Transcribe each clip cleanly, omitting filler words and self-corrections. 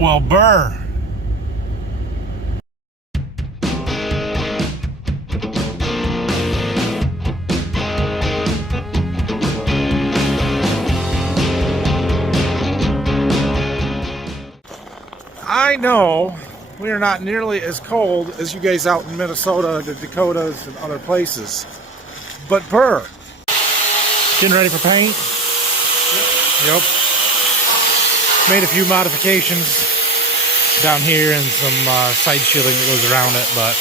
Well, burr. I know we are not nearly as cold as you guys out in Minnesota, the Dakotas, and other places. But burr. Getting ready for paint? Yep. Made a few modifications down here and some side shielding that goes around it, but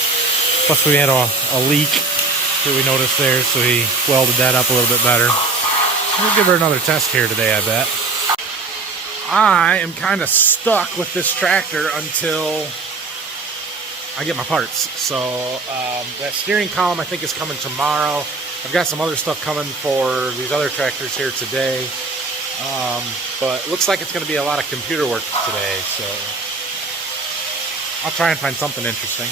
plus we had a leak that we noticed there, so he welded that up a little bit better. We'll give her another test here today, I bet. I am kind of stuck with this tractor until I get my parts. So that steering column I think is coming tomorrow. I've got some other stuff coming for these other tractors here today. But it looks like it's going to be a lot of computer work today, so I'll try and find something interesting.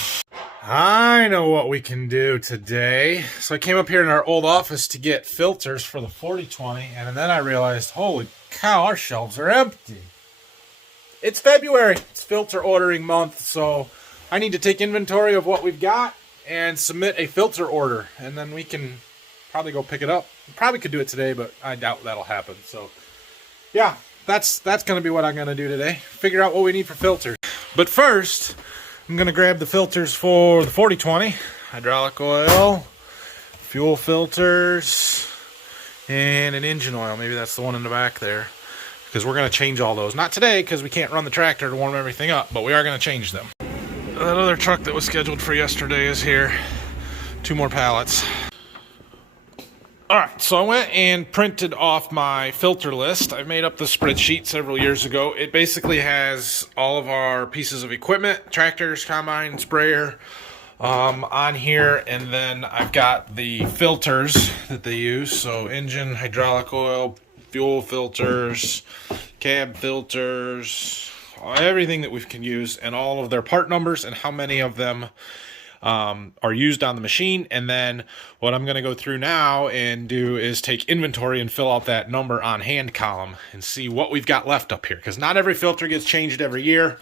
I know what we can do today. So I came up here in our old office to get filters for the 4020, and then I realized, holy cow, our shelves are empty. It's February. It's filter ordering month, so I need to take inventory of what we've got and submit a filter order, and then we can probably go pick it up. We probably could do it today, but I doubt that'll happen. So yeah, that's going to be what I'm going to do today. Figure out what we need for filters. But first, I'm going to grab the filters for the 4020. Hydraulic oil, fuel filters, and an engine oil. Maybe that's the one in the back there. Because we're going to change all those. Not today, because we can't run the tractor to warm everything up, but we are going to change them. That other truck that was scheduled for yesterday is here. 2 more pallets. Alright, so I went and printed off my filter list. I made up the spreadsheet several years ago. It basically has all of our pieces of equipment, tractors, combine, sprayer, on here, and then I've got the filters that they use. So engine, hydraulic oil, fuel filters, cab filters, everything that we can use, and all of their part numbers and how many of them are used on the machine. And then what I'm going to go through now and do is take inventory and fill out that number on hand column and see what we've got left up here, because not every filter gets changed every year.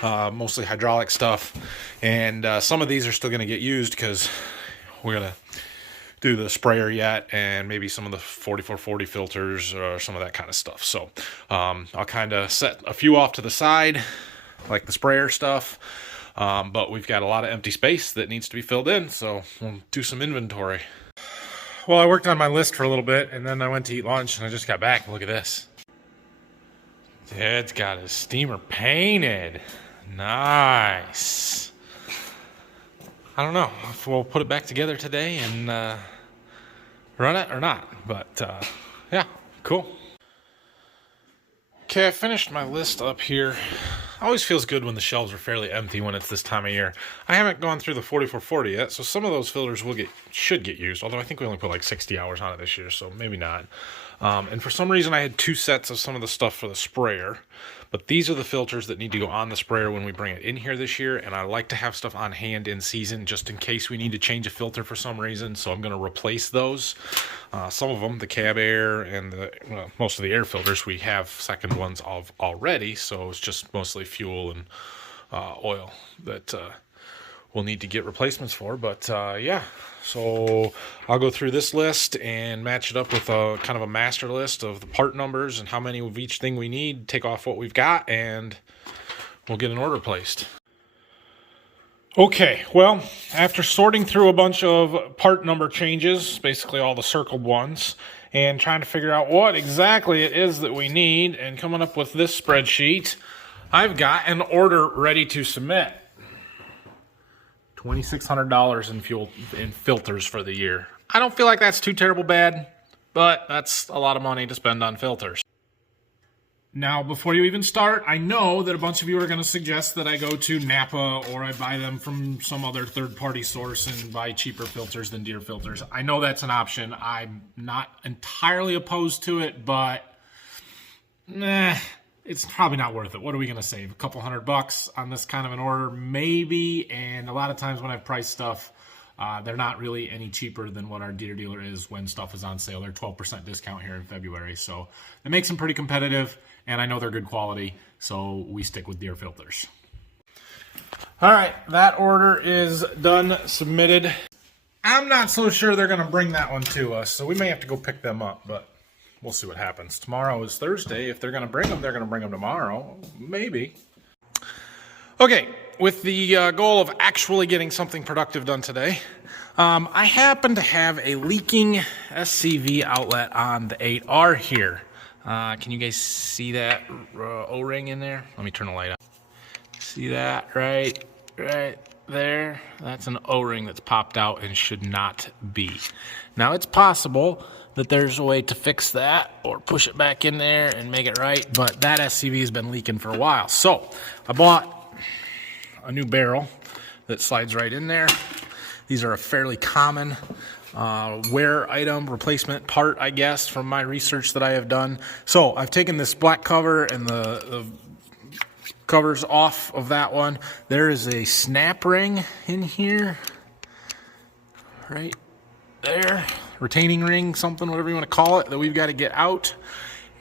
Mostly hydraulic stuff, and some of these are still going to get used because we're going to do the sprayer yet, and maybe some of the 4440 filters or some of that kind of stuff. So I'll kind of set a few off to the side, like the sprayer stuff. But we've got a lot of empty space that needs to be filled in, so we'll do some inventory. Well, I worked on my list for a little bit, and then I went to eat lunch, and I just got back. Look at this. Dad's got his steamer painted. Nice. I don't know if we'll put it back together today and run it or not, but yeah, cool. Okay, I finished my list up here. Always feels good when the shelves are fairly empty when it's this time of year. I haven't gone through the 4440 yet, so some of those filters should get used, although I think we only put like 60 hours on it this year, so maybe not. And for some reason I had 2 sets of some of the stuff for the sprayer, but these are the filters that need to go on the sprayer when we bring it in here this year, and I like to have stuff on hand in season just in case we need to change a filter for some reason, so I'm going to replace those. Some of them, the cab air and most of the air filters, we have second ones of already, so it's just mostly fuel and oil that we'll need to get replacements for. But yeah, so I'll go through this list and match it up with a kind of a master list of the part numbers and how many of each thing we need, take off what we've got, and we'll get an order placed. Okay, well, after sorting through a bunch of part number changes, basically all the circled ones, and trying to figure out what exactly it is that we need and coming up with this spreadsheet, I've got an order ready to submit. $2,600 in filters for the year. I don't feel like that's too terrible bad, but that's a lot of money to spend on filters. Now, before you even start, I know that a bunch of you are going to suggest that I go to Napa or I buy them from some other third-party source and buy cheaper filters than Deere filters. I know that's an option. I'm not entirely opposed to it, but it's probably not worth it. What are we going to save? A couple $100 on this kind of an order? Maybe. And a lot of times when I've priced stuff, They're not really any cheaper than what our dealer is when stuff is on sale. They're 12% discount here in February. So it makes them pretty competitive, and I know they're good quality, so we stick with Deere filters. All right, that order is done, submitted. I'm not so sure they're going to bring that one to us, so we may have to go pick them up, but we'll see what happens. Tomorrow is Thursday. If they're going to bring them, they're going to bring them tomorrow. Maybe. Okay, with the goal of actually getting something productive done today, I happen to have a leaking SCV outlet on the 8R here. Can you guys see that O-ring in there? Let me turn the light on. See that right there? That's an O-ring that's popped out and should not be. Now, it's possible that there's a way to fix that or push it back in there and make it right, but that SCV has been leaking for a while. So I bought a new barrel that slides right in there. These are a fairly common wear item, replacement part, I guess, from my research that I have done. So I've taken this black cover and the covers off of that one. There is a snap ring in here, right there, retaining ring, something, whatever you want to call it, that we've got to get out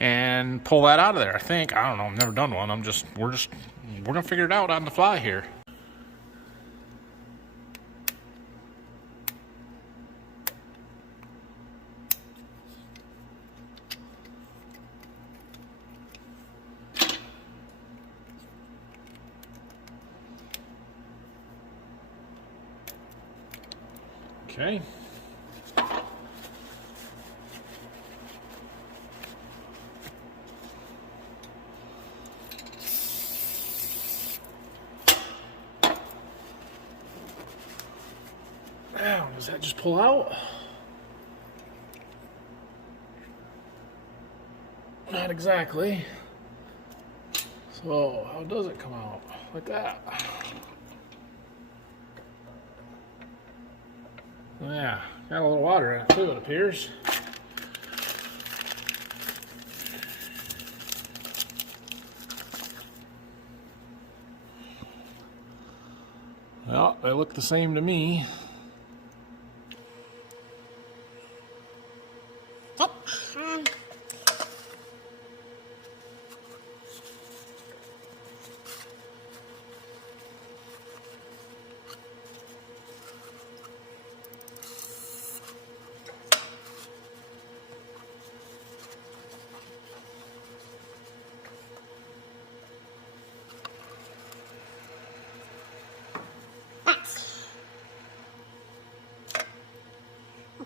and pull that out of there. I think, I don't know, I've never done one. We're gonna figure it out on the fly here. Okay. Now, does that just pull out? Not exactly. So, how does it come out? Like that. Yeah, got a little water in it too, it appears. Well, they look the same to me.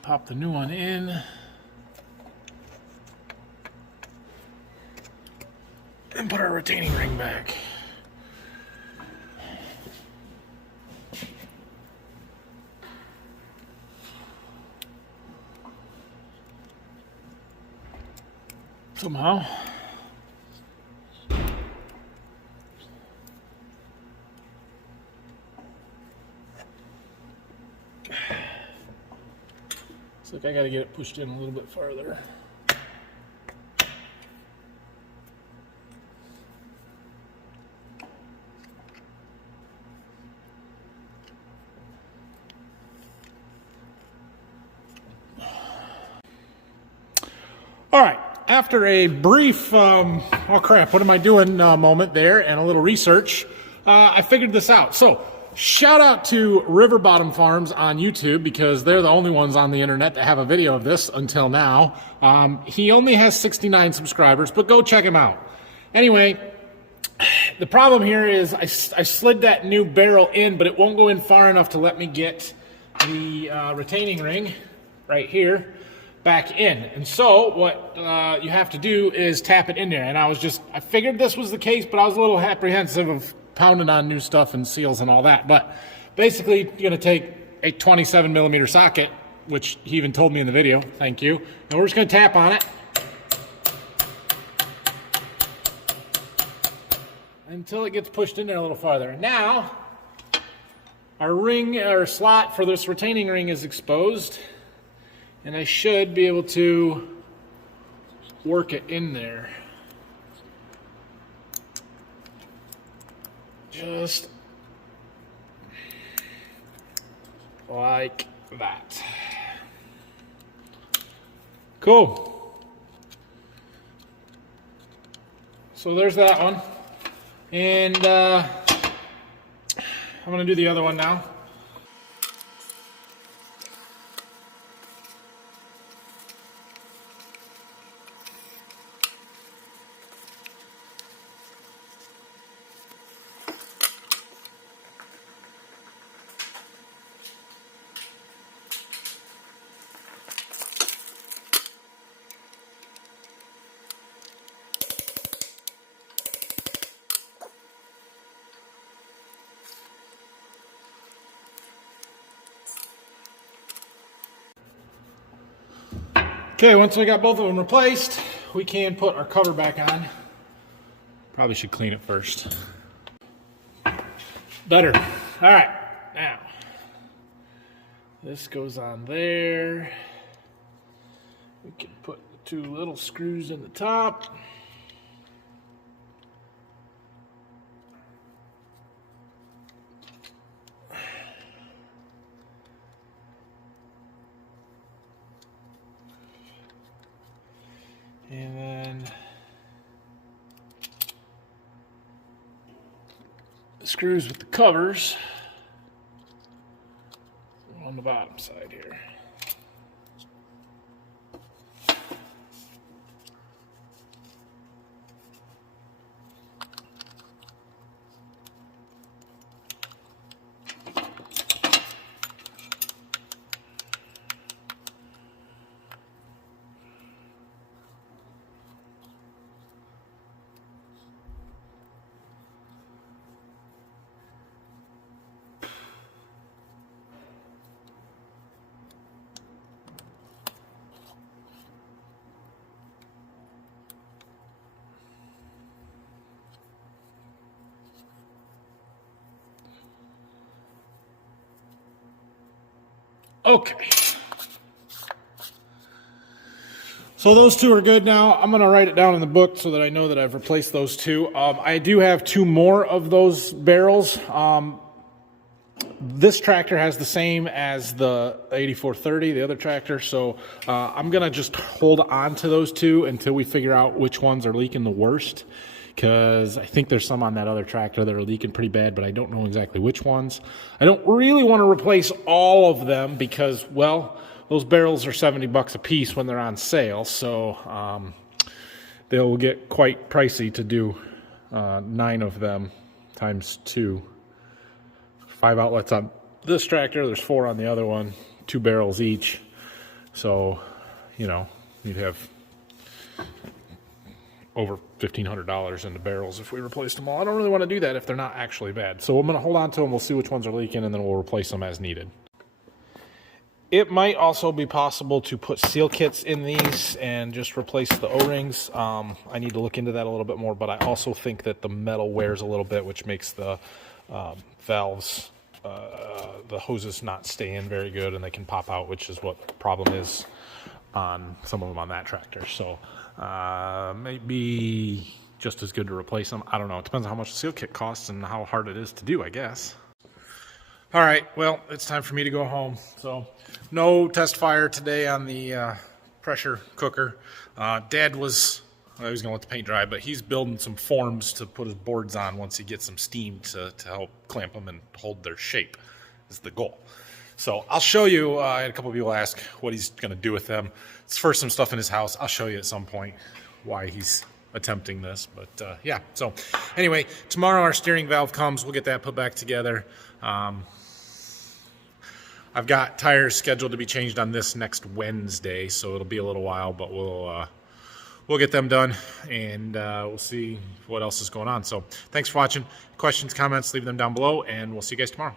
Pop the new one in. And put our retaining ring back. Somehow. Looks like I gotta get it pushed in a little bit farther. All right, after a brief, oh crap, what am I doing moment there and a little research, I figured this out. So, shout out to River Bottom Farms on YouTube because they're the only ones on the internet that have a video of this until now. He only has 69 subscribers, but go check him out. Anyway, the problem here is I slid that new barrel in, but it won't go in far enough to let me get the retaining ring right here back in. And so what you have to do is tap it in there. And I figured this was the case, but I was a little apprehensive of pounding on new stuff and seals and all that. But basically, you're going to take a 27 millimeter socket, which he even told me in the video. Thank you. And we're just going to tap on it until it gets pushed in there a little farther. And now, our ring or slot for this retaining ring is exposed. And I should be able to work it in there. Just like that. Cool. So there's that one. And I'm going to do the other one now. Okay, once we got both of them replaced, we can put our cover back on. Probably should clean it first. Better. All right, now this goes on there. We can put the two little screws in the top. And then the screws with the covers on the bottom side here. Okay. So those two are good now. I'm going to write it down in the book so that I know that I've replaced those two. I do have two more of those barrels. This tractor has the same as the 8430, the other tractor. So I'm going to just hold on to those two until we figure out which ones are leaking the worst. Because I think there's some on that other tractor that are leaking pretty bad, but I don't know exactly which ones. I don't really want to replace all of them because, well, those barrels are $70 a piece when they're on sale, so they'll get quite pricey to do 9 of them times 2. 5 outlets on this tractor, there's 4 on the other one, 2 barrels each. So, you know, you'd have over $1,500 in the barrels if we replaced them all. I don't really want to do that if they're not actually bad. So I'm going to hold on to them. We'll see which ones are leaking, and then we'll replace them as needed. It might also be possible to put seal kits in these and just replace the O-rings. I need to look into that a little bit more, but I also think that the metal wears a little bit, which makes the valves, the hoses not stay in very good, and they can pop out, which is what the problem is on some of them on that tractor. So maybe just as good to replace them. I don't know. It depends on how much the seal kit costs and how hard it is to do, I guess. All right, well, it's time for me to go home. So no test fire today on the pressure cooker. Dad was, I was going to let the paint dry, but he's building some forms to put his boards on once he gets some steam to help clamp them and hold their shape is the goal. So I'll show you, I had a couple of people ask what he's going to do with them. It's for some stuff in his house. I'll show you at some point why he's attempting this. But yeah, so anyway, tomorrow our steering valve comes. We'll get that put back together. I've got tires scheduled to be changed on this next Wednesday, so it'll be a little while, but we'll get them done, and we'll see what else is going on. So thanks for watching. Questions, comments, leave them down below, and we'll see you guys tomorrow.